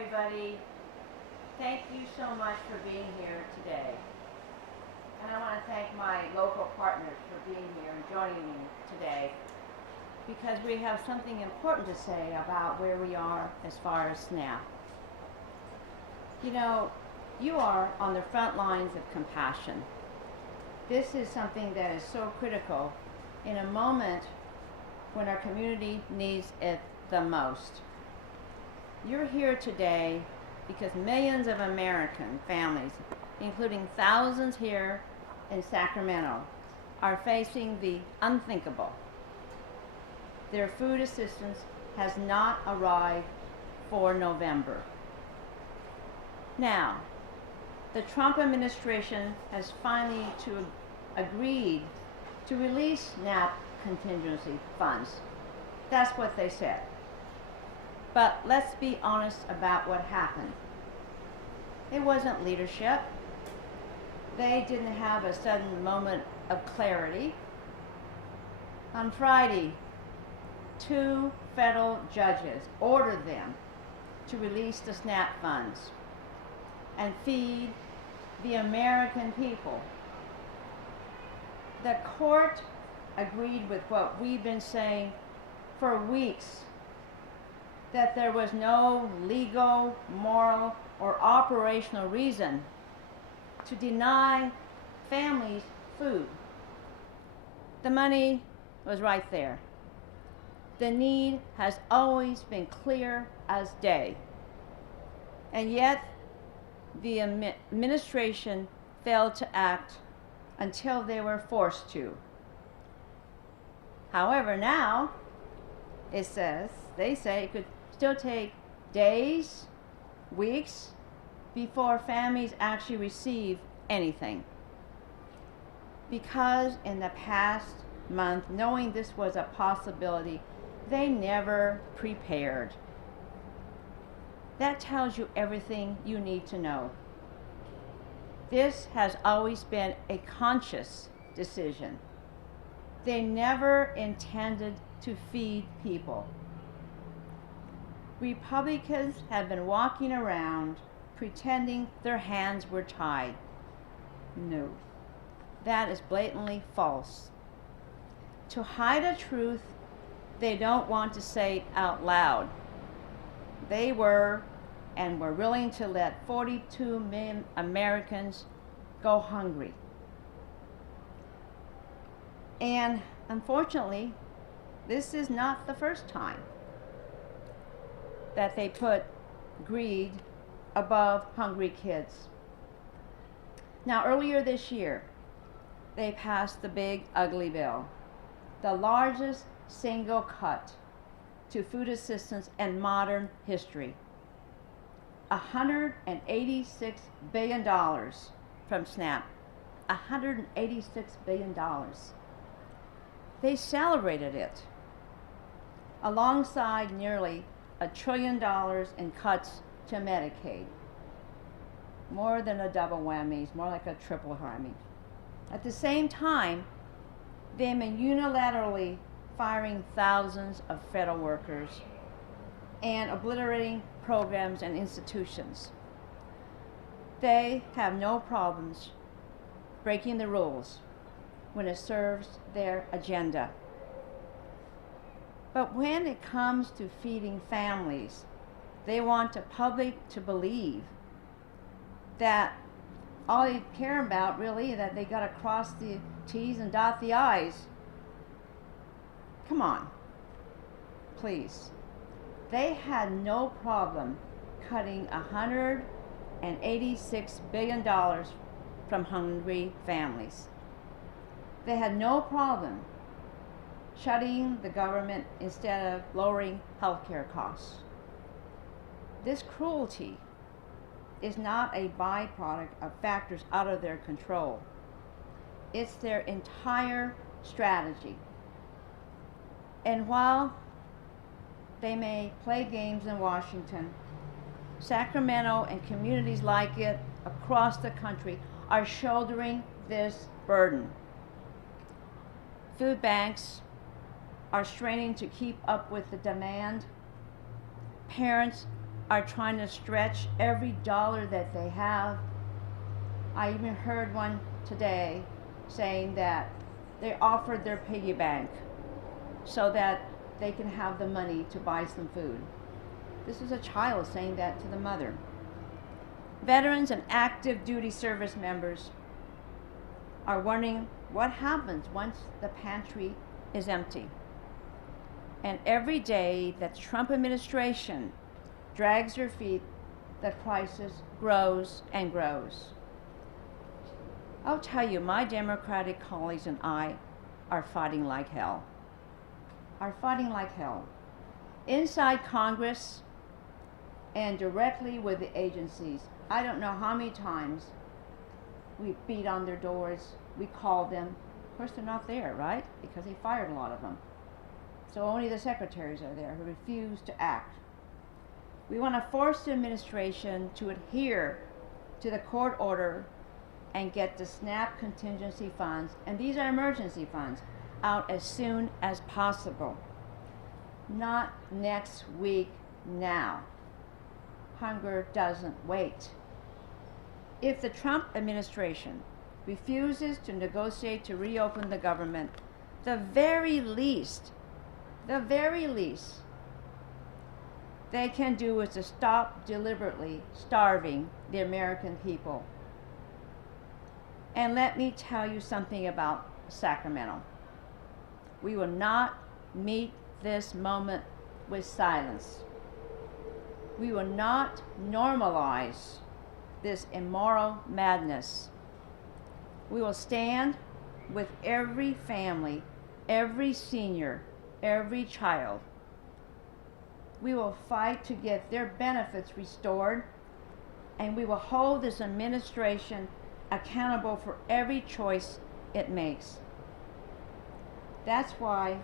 everybody. Thank you so much for being here today. And I want to thank my local partners for being here and joining me today, because we have something important to say about where we are as far as SNAP. You know, you are on the front lines of compassion. This is something that is so critical in a moment when our community needs it the most. You're here today because millions of American families, including thousands here in Sacramento, are facing the unthinkable. Their food assistance has not arrived for November. Now, the Trump administration has finally agreed to release SNAP contingency funds. That's what they said. But let's be honest about what happened. It wasn't leadership. They didn't have a sudden moment of clarity. On Friday, 2 federal judges ordered them to release the SNAP funds and feed the American people. The court agreed with what we've been saying for weeks, that there was no legal, moral, or operational reason to deny families food. The money was right there. The need has always been clear as day. And yet, the administration failed to act until they were forced to. However, now, they say it could still take days, weeks, before families actually receive anything. Because in the past month, knowing this was a possibility, they never prepared. That tells you everything you need to know. This has always been a conscious decision. They never intended to feed people. Republicans have been walking around pretending their hands were tied. No, that is blatantly false. To hide a truth they don't want to say out loud, they were and were willing to let 42 million Americans go hungry. And unfortunately, this is not the first time that they put greed above hungry kids. Now, earlier this year, they passed the big ugly bill, the largest single cut to food assistance in modern history. $186 billion from SNAP. $186 billion. They celebrated it, alongside nearly $1 trillion in cuts to Medicaid. More than a double whammy, more like a triple whammy. At the same time, they've been unilaterally firing thousands of federal workers and obliterating programs and institutions. They have no problems breaking the rules when it serves their agenda. But when it comes to feeding families, they want the public to believe that all they care about really is that they got to cross the T's and dot the I's. Come on, please. They had no problem cutting $186 billion from hungry families. They had no problem shutting the government instead of lowering health care costs. This cruelty is not a byproduct of factors out of their control. It's their entire strategy. And while they may play games in Washington, Sacramento and communities like it across the country are shouldering this burden. Food banks are straining to keep up with the demand. Parents are trying to stretch every dollar that they have. I even heard one today saying that they offered their piggy bank so that they can have the money to buy some food. This is a child saying that to the mother. Veterans and active duty service members are wondering what happens once the pantry is empty. And every day that the Trump administration drags their feet, the crisis grows and grows. I'll tell you, my Democratic colleagues and I are fighting like hell. Are fighting like hell. Inside Congress and directly with the agencies. I don't know how many times we beat on their doors, we called them. Of course, they're not there, right? Because they fired a lot of them. So only the secretaries are there who refuse to act. We want to force the administration to adhere to the court order and get the SNAP contingency funds, and these are emergency funds, out as soon as possible. Not next week, now. Hunger doesn't wait. If the Trump administration refuses to negotiate to reopen the government, the very least they can do is to stop deliberately starving the American people. And let me tell you something about Sacramento. We will not meet this moment with silence. We will not normalize this immoral madness. We will stand with every family, every senior, every child. We will fight to get their benefits restored, and we will hold this administration accountable for every choice it makes. That's why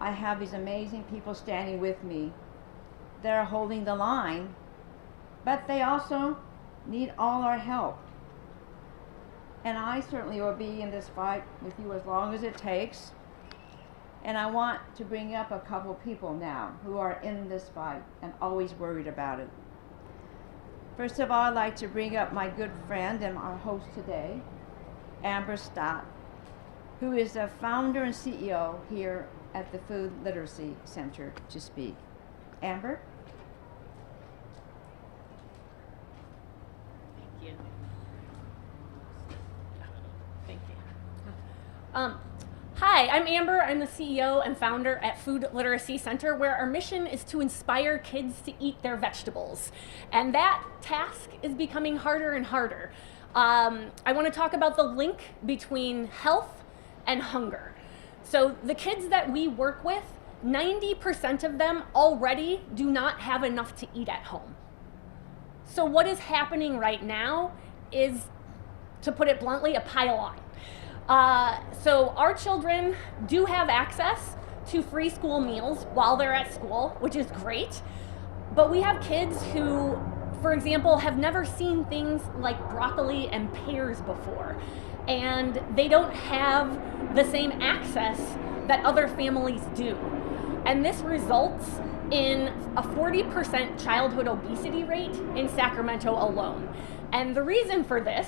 I have these amazing people standing with me. They're holding the line, but they also need all our help. And I certainly will be in this fight with you as long as it takes. And I want to bring up a couple people now who are in this fight and always worried about it. First of all, I'd like to bring up my good friend and our host today, Amber Stott, who is the founder and CEO here at the Food Literacy Center, to speak. Amber? Thank you. Thank you. Hi, I'm Amber. I'm the CEO and founder at Food Literacy Center, where our mission is to inspire kids to eat their vegetables. And that task is becoming harder and harder. I want to talk about the link between health and hunger. So the kids that we work with, 90% of them already do not have enough to eat at home. So what is happening right now is, to put it bluntly, a pile on. So our children do have access to free school meals while they're at school, which is great. But we have kids who, for example, have never seen things like broccoli and pears before. And they don't have the same access that other families do. And this results in a 40% childhood obesity rate in Sacramento alone. And the reason for this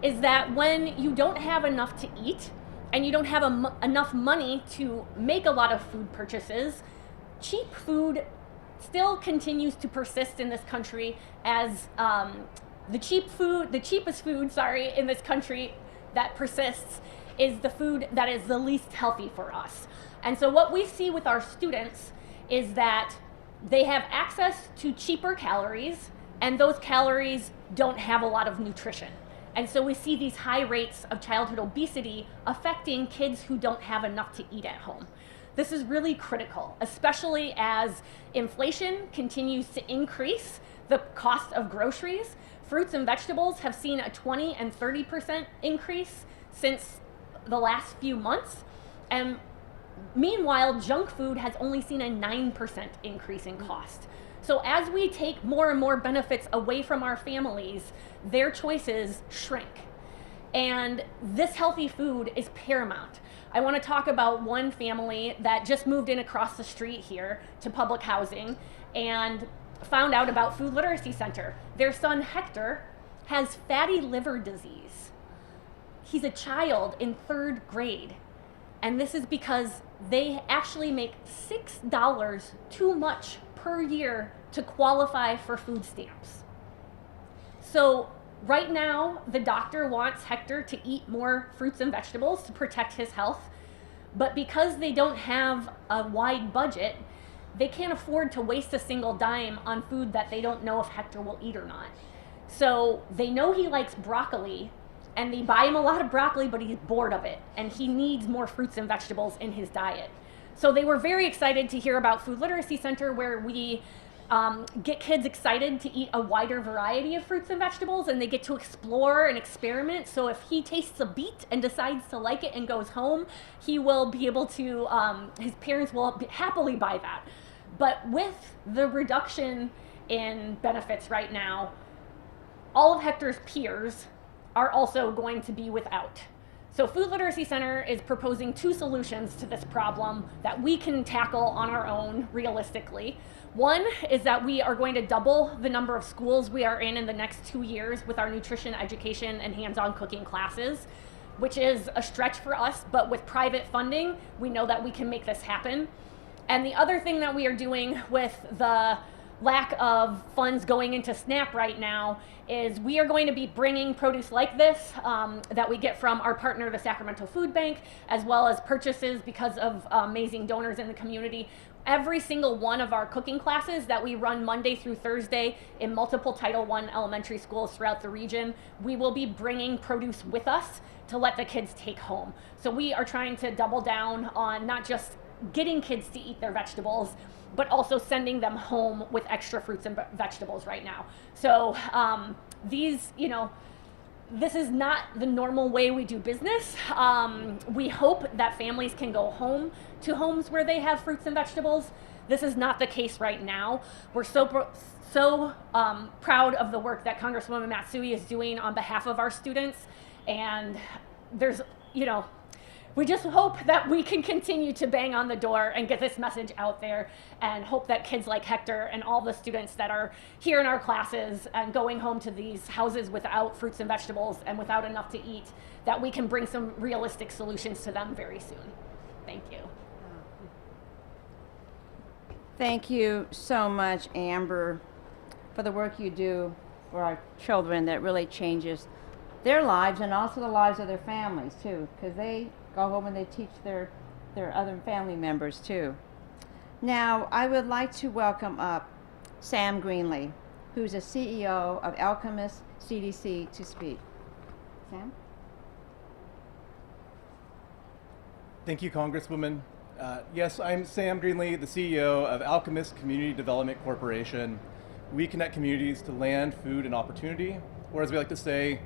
is that when you don't have enough to eat and you don't have enough money to make a lot of food purchases, cheap food still continues to persist in this country as the cheapest food in this country that persists is the food that is the least healthy for us. And so what we see with our students is that they have access to cheaper calories, and those calories don't have a lot of nutrition. And so we see these high rates of childhood obesity affecting kids who don't have enough to eat at home. This is really critical, especially as inflation continues to increase the cost of groceries. Fruits and vegetables have seen a 20 and 30% increase since the last few months. And meanwhile, junk food has only seen a 9% increase in cost. So as we take more and more benefits away from our families, their choices shrink. And this healthy food is paramount. I want to talk about one family that just moved in across the street here to public housing, and found out about Food Literacy Center. Their son Hector has fatty liver disease. He's a child in 3rd grade. And this is because they actually make $6 too much per year to qualify for food stamps. So right now, the doctor wants Hector to eat more fruits and vegetables to protect his health. But because they don't have a wide budget, they can't afford to waste a single dime on food that they don't know if Hector will eat or not. So they know he likes broccoli, and they buy him a lot of broccoli, but he's bored of it, and he needs more fruits and vegetables in his diet. So they were very excited to hear about Food Literacy Center, where we get kids excited to eat a wider variety of fruits and vegetables, and they get to explore and experiment. So if he tastes a beet and decides to like it and goes home, he will be able to, his parents will happily buy that. But with the reduction in benefits right now, all of Hector's peers are also going to be without. So Food Literacy Center is proposing 2 solutions to this problem that we can tackle on our own realistically. One is that we are going to double the number of schools we are in the next 2 years with our nutrition education and hands-on cooking classes, which is a stretch for us, but with private funding, we know that we can make this happen. And the other thing that we are doing with the lack of funds going into SNAP right now is we are going to be bringing produce like this that we get from our partner, the Sacramento Food Bank, as well as purchases because of amazing donors in the community. Every single one of our cooking classes that we run Monday through Thursday in multiple Title I elementary schools throughout the region, we will be bringing produce with us to let the kids take home. So we are trying to double down on not just getting kids to eat their vegetables, but also sending them home with extra fruits and vegetables right now. So these, this is not the normal way we do business. We hope that families can go home to homes where they have fruits and vegetables. This is not the case right now. We're so proud of the work that Congresswoman Matsui is doing on behalf of our students. And there's, we just hope that we can continue to bang on the door and get this message out there, and hope that kids like Hector and all the students that are here in our classes and going home to these houses without fruits and vegetables and without enough to eat, that we can bring some realistic solutions to them very soon. Thank you. Thank you so much, Amber, for the work you do for our children that really changes their lives and also the lives of their families too, because they go home and they teach their other family members too. Now, I would like to welcome up Sam Greenlee, who's a CEO of Alchemist CDC, to speak. Sam? Thank you, Congresswoman. Yes, I'm Sam Greenlee, the CEO of Alchemist Community Development Corporation. We connect communities to land, food, and opportunity, or as we like to say,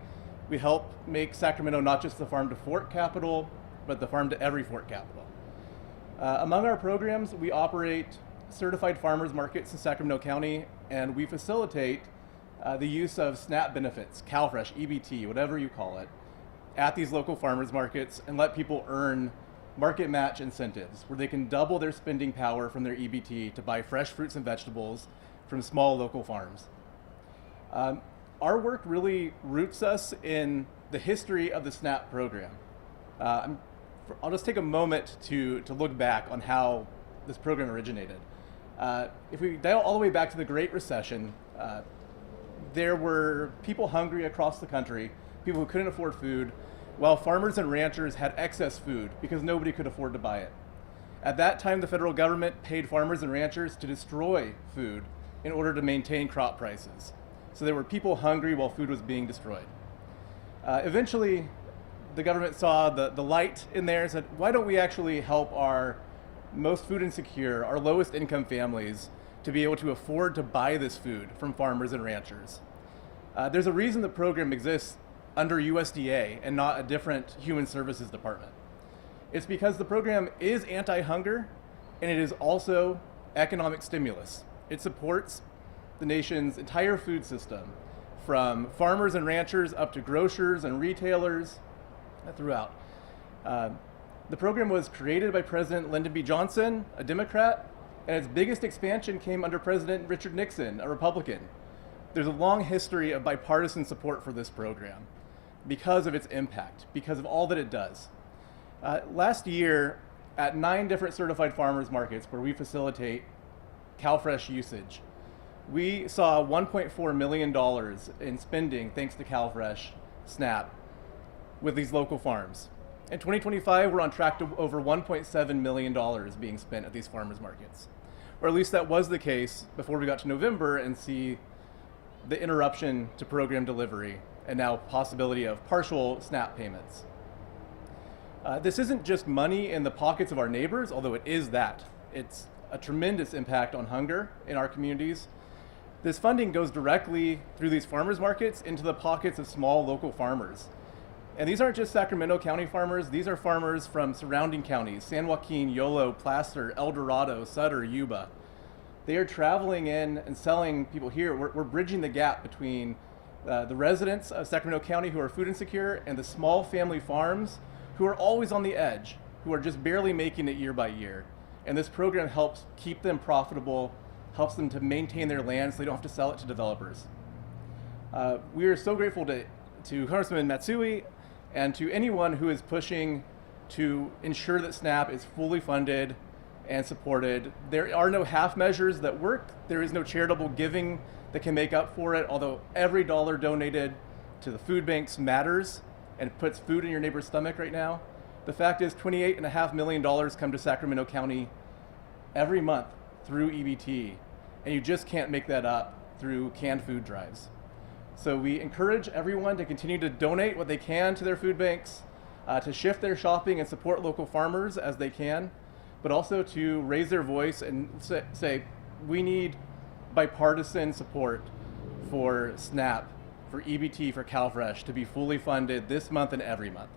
we help make Sacramento not just the farm to fork capital, but the farm to every fork capital. Among our programs, we operate certified farmers markets in Sacramento County, and we facilitate the use of SNAP benefits, CalFresh, EBT, whatever you call it, at these local farmers markets, and let people earn market match incentives where they can double their spending power from their EBT to buy fresh fruits and vegetables from small local farms. Our work really roots us in the history of the SNAP program. I'll just take a moment to look back on how this program originated. If we dial all the way back to the Great Recession, there were people hungry across the country, people who couldn't afford food, while farmers and ranchers had excess food because nobody could afford to buy it. At that time, the federal government paid farmers and ranchers to destroy food in order to maintain crop prices. So there were people hungry while food was being destroyed. Eventually, the government saw the light in there and said, why don't we actually help our most food insecure, our lowest income families to be able to afford to buy this food from farmers and ranchers? There's a reason the program exists under USDA and not a different human services department. It's because the program is anti-hunger and it is also economic stimulus. It supports the nation's entire food system, from farmers and ranchers up to grocers and retailers throughout. The program was created by President Lyndon B. Johnson, a Democrat, and its biggest expansion came under President Richard Nixon, a Republican. There's a long history of bipartisan support for this program because of its impact, because of all that it does. Last year, at 9 different certified farmers markets where we facilitate CalFresh usage, we saw $1.4 million in spending thanks to CalFresh SNAP with these local farms. In 2025, we're on track to over $1.7 million being spent at these farmers markets. Or at least that was the case before we got to November and see the interruption to program delivery and now possibility of partial SNAP payments. This isn't just money in the pockets of our neighbors, although it is that. It's a tremendous impact on hunger in our communities. This funding goes directly through these farmers markets into the pockets of small local farmers. And these aren't just Sacramento County farmers, these are farmers from surrounding counties, San Joaquin, Yolo, Placer, El Dorado, Sutter, Yuba. They are traveling in and selling people here. We're bridging the gap between the residents of Sacramento County who are food insecure and the small family farms who are always on the edge, who are just barely making it year by year. And this program helps keep them profitable, helps them to maintain their land so they don't have to sell it to developers. We are so grateful to Congresswoman Matsui and to anyone who is pushing to ensure that SNAP is fully funded and supported. There are no half measures that work. There is no charitable giving that can make up for it, although every dollar donated to the food banks matters and puts food in your neighbor's stomach right now. The fact is $28.5 million come to Sacramento County every month through EBT, and you just can't make that up through canned food drives. So we encourage everyone to continue to donate what they can to their food banks, to shift their shopping and support local farmers as they can, but also to raise their voice and say we need bipartisan support for SNAP, for EBT, for CalFresh to be fully funded this month and every month.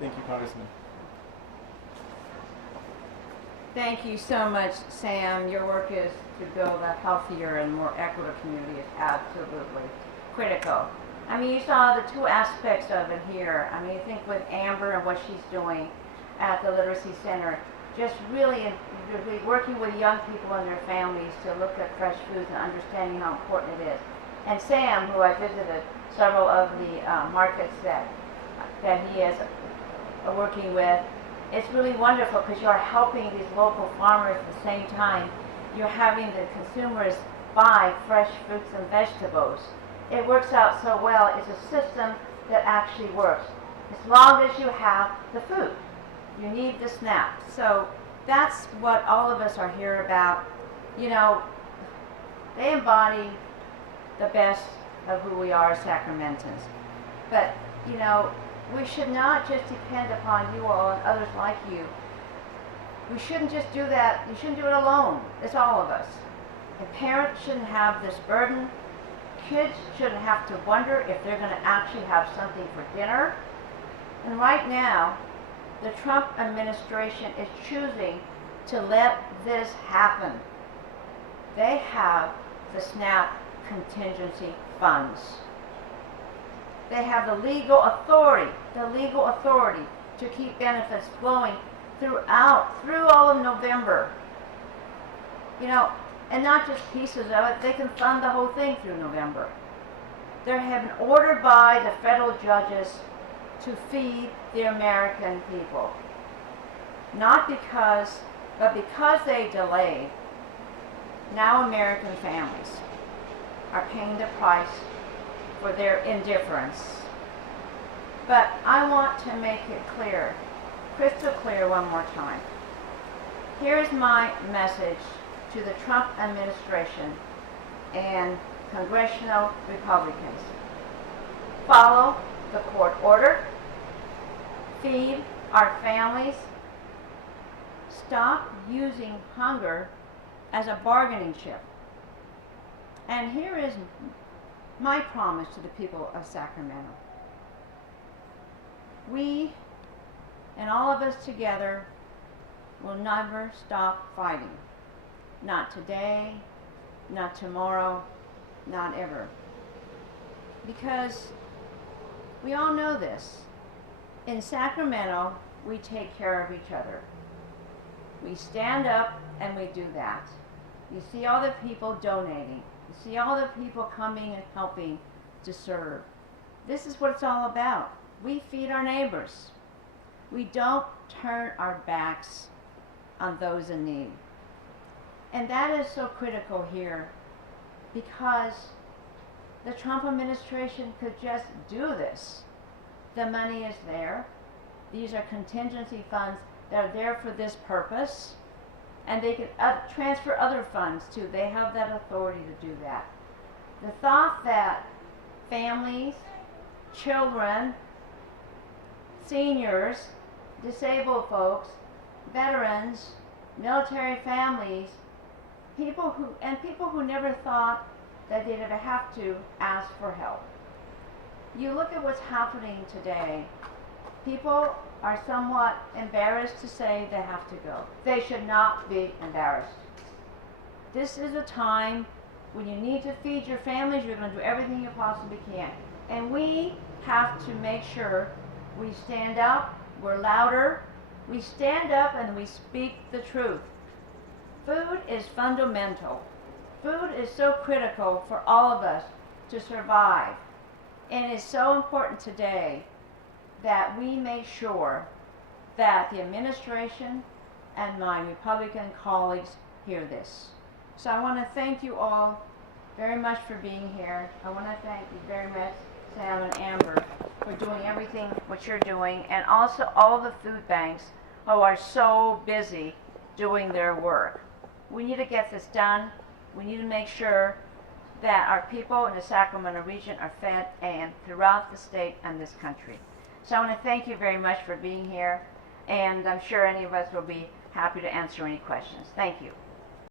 Thank you, Congressman. Thank you so much, Sam. Your work is to build a healthier and more equitable community is absolutely critical. I mean, you saw the two aspects of it here. I mean, you think with Amber and what she's doing at the Literacy Center, just really working with young people and their families to look at fresh foods and understanding how important it is. And Sam, who I visited several of the markets that he is working with, it's really wonderful because you're helping these local farmers at the same time. You're having the consumers buy fresh fruits and vegetables. It works out so well. It's a system that actually works. As long as you have the food, you need the SNAP. So that's what all of us are here about. You know, they embody the best of who we are as Sacramentans. But, you know, we should not just depend upon you all and others like you. We shouldn't just do that. You shouldn't do it alone. It's all of us. And parents shouldn't have this burden. Kids shouldn't have to wonder if they're going to actually have something for dinner. And right now, the Trump administration is choosing to let this happen. They have the SNAP contingency funds. They have the legal authority to keep benefits flowing through all of November. You know, and not just pieces of it, they can fund the whole thing through November. They have been ordered by the federal judges to feed the American people. But because they delayed, now American families are paying the price for their indifference. But I want to make it clear, crystal clear one more time. Here's my message to the Trump administration and congressional Republicans. Follow the court order. Feed our families. Stop using hunger as a bargaining chip. And here is my promise to the people of Sacramento. We and all of us together will never stop fighting. Not today, not tomorrow, not ever. Because we all know this. In Sacramento, we take care of each other. We stand up and we do that. You see all the people donating. You see all the people coming and helping to serve. This is what it's all about. We feed our neighbors. We don't turn our backs on those in need. And that is so critical here because the Trump administration could just do this. The money is there. These are contingency funds that are there for this purpose. And they can transfer other funds too. They have that authority to do that. The thought that families, children, seniors, disabled folks, veterans, military families, people who never thought that they'd ever have to ask for help. You look at what's happening today. People are somewhat embarrassed to say they have to go. They should not be embarrassed. This is a time when you need to feed your families. You're going to do everything you possibly can. And we have to make sure we stand up, we're louder, we stand up and we speak the truth. Food is fundamental. Food is so critical for all of us to survive. And it's so important today that we make sure that the administration and my Republican colleagues hear this. So I want to thank you all very much for being here. I want to thank you very much, Sam and Amber, for doing everything what you're doing, and also all the food banks who are so busy doing their work. We need to get this done. We need to make sure that our people in the Sacramento region are fed and throughout the state and this country. So I want to thank you very much for being here, and I'm sure any of us will be happy to answer any questions. Thank you.